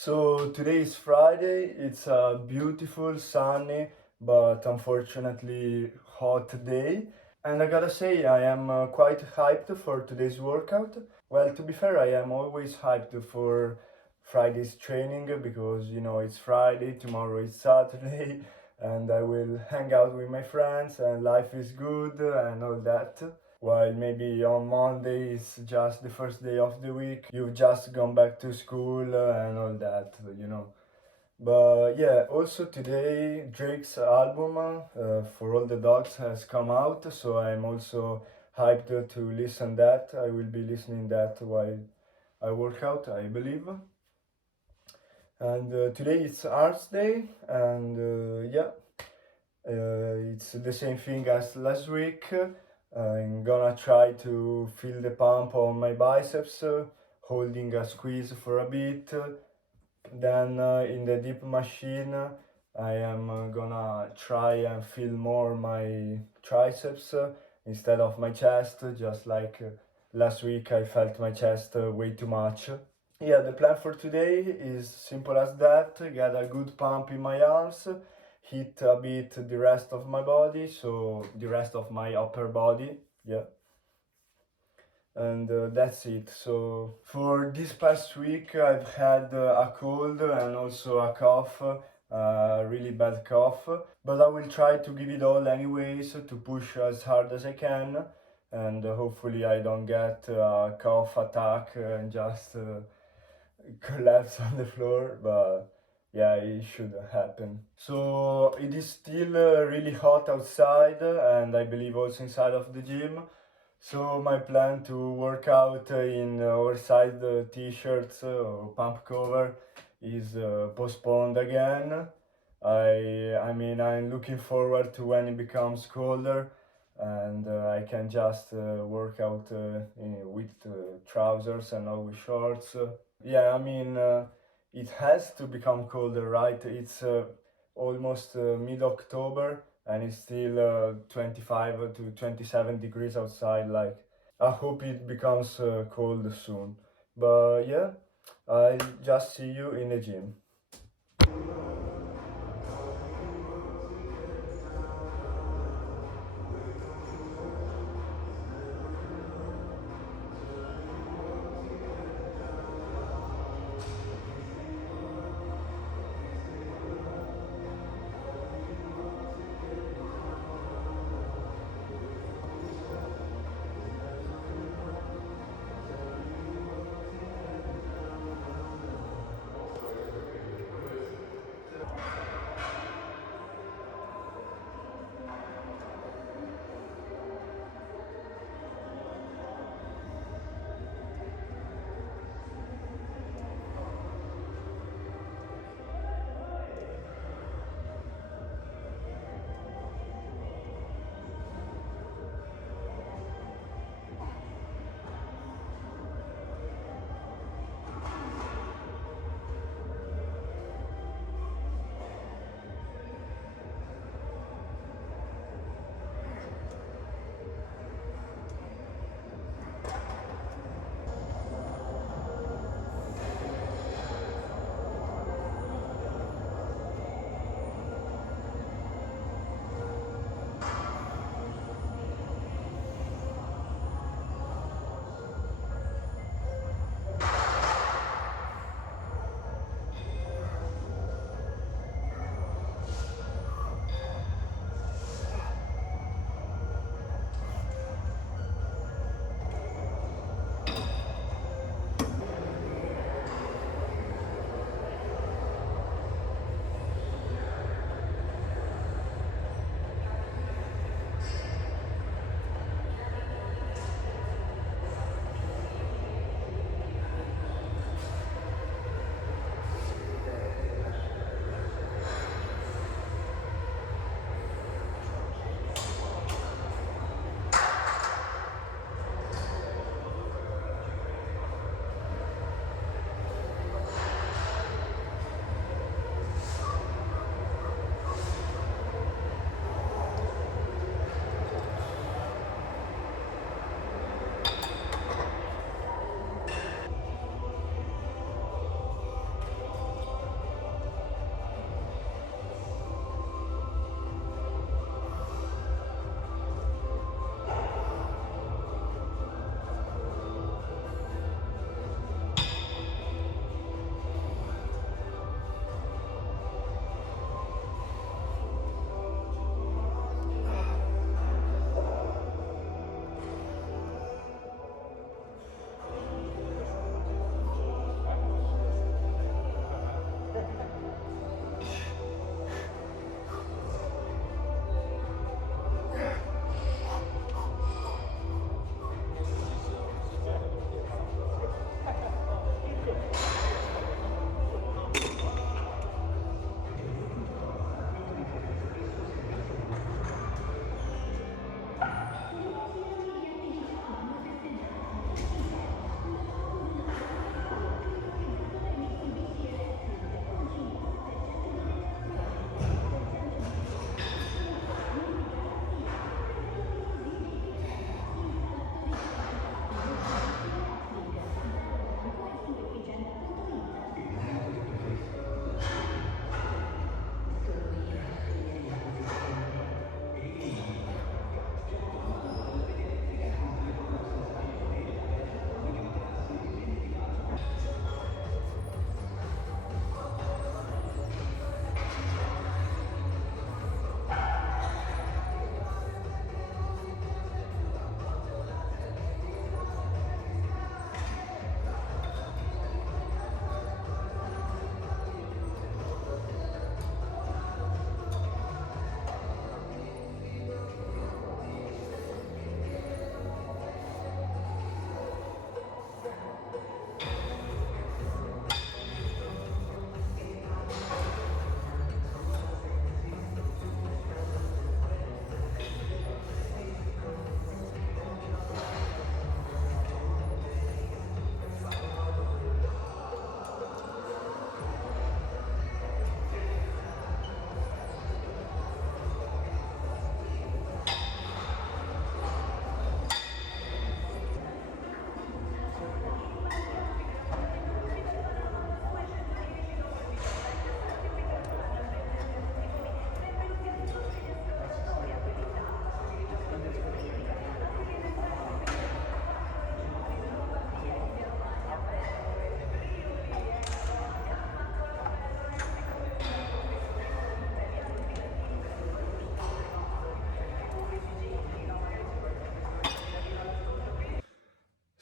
So today is Friday. It's a beautiful, sunny, but unfortunately hot day. And I gotta say, I am quite hyped for today's workout. Well, to be fair, I am always hyped for Friday's training because it's Friday, tomorrow is Saturday, and I will hang out with my friends, and life is good and all that. While maybe on Monday is just the first day of the week, you've just gone back to school and all that. But yeah, also today Drake's album For All the Dogs has come out, so I'm also hyped to listen that. I will be listening that while I work out, I believe. And today it's Arts Day, and it's the same thing as last week. I'm gonna try to feel the pump on my biceps, holding a squeeze for a bit. Then in the dip machine, I am gonna try and feel more my triceps instead of my chest, just like last week I felt my chest way too much. Yeah, the plan for today is simple as that. Get a good pump in my arms, hit a bit the rest of my body, so the rest of my upper body. Yeah. And that's it. So for this past week, I've had a cold and also a cough, a really bad cough. But I will try to give it all anyways, to push as hard as I can, and hopefully I don't get a cough attack and just collapse on the floor. But yeah, it should happen. So it is still really hot outside, and I believe also inside of the gym. So my plan to work out in oversized t-shirts or pump cover is postponed again. I mean, I'm looking forward to when it becomes colder and I can just work out with trousers and not with shorts. Yeah, I mean, it has to become colder, right? It's almost mid-October and it's still 25 to 27 degrees outside. Like, I hope it becomes cold soon. But yeah, I'll just see you in the gym.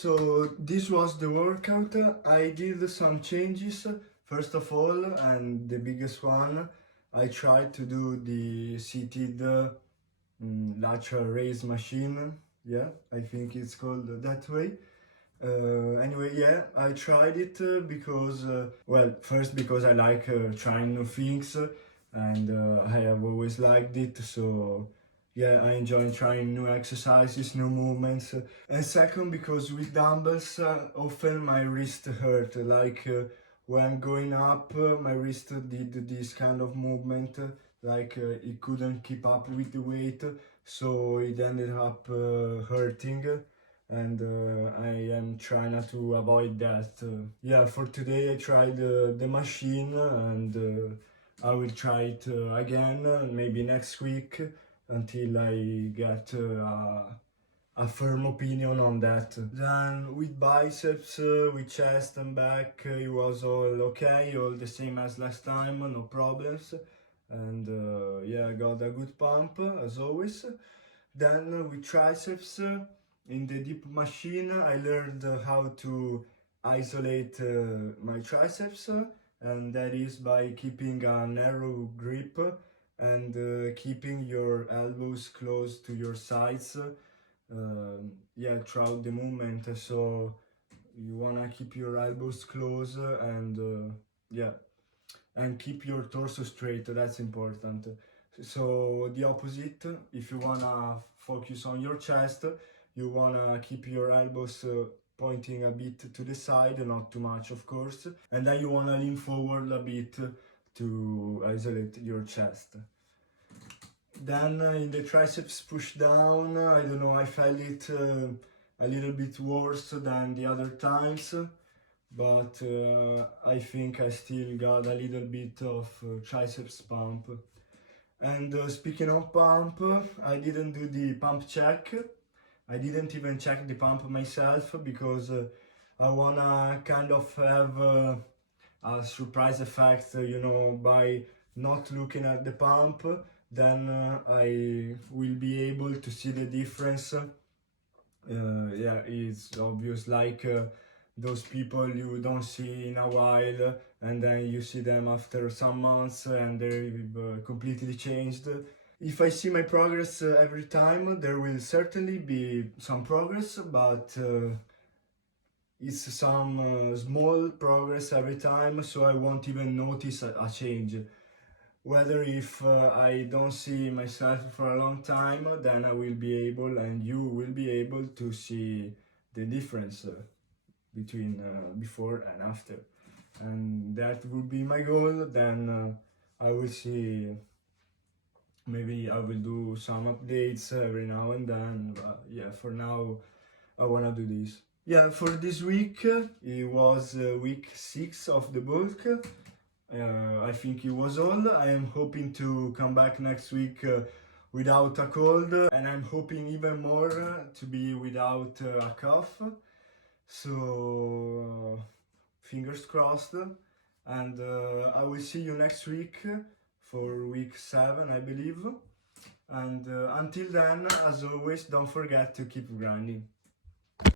So this was the workout. I did some changes. First of all, and the biggest one, I tried to do the seated lateral raise machine. Yeah, I think it's called that way. Anyway, yeah, I tried it because, well, first because I like trying new things, and I have always liked it, so yeah, I enjoy trying new exercises, new movements. And second, because with dumbbells, often my wrist hurt, like when going up, my wrist did this kind of movement, like it couldn't keep up with the weight, so it ended up hurting, and I am trying to avoid that. Yeah, for today I tried the machine, and I will try it again, maybe next week, until I get a firm opinion on that. Then with biceps, with chest and back, it was all okay, all the same as last time, no problems. And yeah, I got a good pump as always. Then with triceps, in the dip machine, I learned how to isolate my triceps, and that is by keeping a narrow grip and keeping your elbows close to your sides, yeah, throughout the movement. So you wanna keep your elbows close, and yeah, and keep your torso straight. That's important. So the opposite, if you wanna focus on your chest, you wanna keep your elbows pointing a bit to the side, not too much of course, and then you wanna lean forward a bit to isolate your chest. Then in the triceps push down, I don't know, I felt it a little bit worse than the other times, but I think I still got a little bit of triceps pump. And speaking of pump, I didn't do the pump check. I didn't even check the pump myself because I wanna kind of have a surprise effect, you know, by not looking at the pump. Then I will be able to see the difference. Yeah, it's obvious, like those people you don't see in a while, and then you see them after some months and they've completely changed. If I see my progress every time, there will certainly be some progress, but it's some small progress every time, so I won't even notice a change. Whether if I don't see myself for a long time, then I will be able, and you will be able to see the difference between before and after. And that would be my goal. Then I will see, maybe I will do some updates every now and then. But yeah, for now, I wanna do this. Yeah, for this week, it was week 6 of the bulk. I think it was all. I am hoping to come back next week without a cold, and I'm hoping even more to be without a cough. So, fingers crossed. And I will see you next week for week 7, I believe. And until then, as always, don't forget to keep grinding.